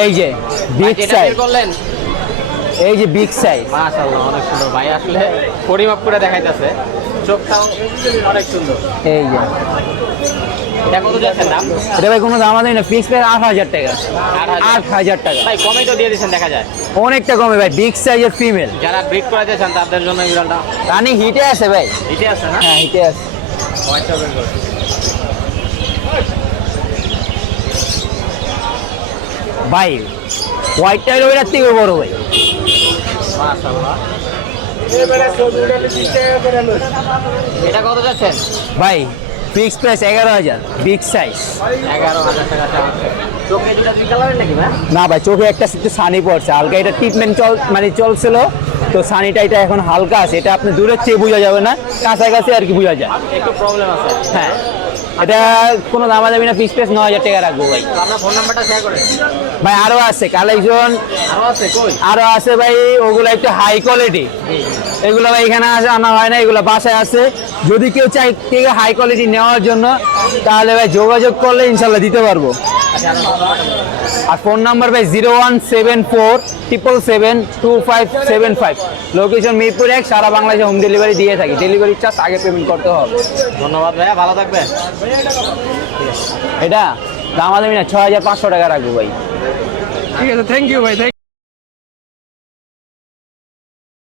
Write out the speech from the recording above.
এই যে বিগ এটা সাইজ, বের করলেন? এই যে বিগ সাইজ। মাশাআল্লাহ, অনেক সুন্দর ভাই, আসলে পরিমাপ করে দেখাইতেছে, চোখটাও অনেক সুন্দর। এই যে এটা কত যাচ্ছে দাম? এটা ভাই কোনো দাম নেই না, ফিক্স প্রাইস 8,000 টাকা। 8,000 8,000 টাকা ভাই, কমে তো দিয়ে দিচ্ছেন দেখা যায়। অনেকটা কমে ভাই, বিগ সাইজের ফিমেল। যারা ব্রিড করাতে চান তাদের জন্য বিড়ালটা রানি হিটে আছে ভাই। হিটে আছে না? হ্যাঁ হিটে আছে। হোয়াইটটা বের করো। ভাই হোয়াইটটা হলো ওইটার থেকে বড় ভাই। মাশাআল্লাহ। এটা কত যাচ্ছেন? ভাই ফিক্স প্রাইস 11,000, বিগ সাইজ। 11,000 টাকা চাওয়া। চোখে দুটা দুই কালারের নাকি ভাই? না ভাই, চোখে একটা একটু সানি পড়ছে হালকা, এটা ট্রিটমেন্ট চলছিল তো সানিটা এটা এখন হালকা আছে, এটা আপনি দূরের চেয়ে বোঝা যাবে না, কাছাকাছি আর কি বোঝা যায়। একটু প্রবলেম আছে। হ্যাঁ এটা কোনো দামা যাবে না, ফিক্স প্রাইস 9,000 টাকা রাখবো ভাই। তো আপনার ফোন নাম্বারটা শেয়ার করেন। ভাই আরো আছে কালেকশন, আরো আছে কই? আরো আছে ভাই, ওগুলো একটু হাই কোয়ালিটি, এগুলো ভাই এখানে আনা হয় না, এগুলো বাসায় আছে। যদি কেউ চাই থেকে হাই কোয়ালিটি নেওয়ার জন্য তাহলে ভাই যোগাযোগ করলে ইনশাল্লাহ দিতে পারবো। আর ফোন নাম্বার ভাই 0174777255, লোকেশন মিরপুর 1, সারা বাংলাদেশে হোম ডেলিভারি দিয়ে থাকি। ডেলিভারি চার্জ আগে পেমেন্ট করতে হবে। ধন্যবাদ ভাইয়া, ভালো থাকবেন। এটা দাম আমি না 6,500 টাকা রাখবো ভাই। ঠিক আছে, থ্যাংক ইউ ভাই, থ্যাংক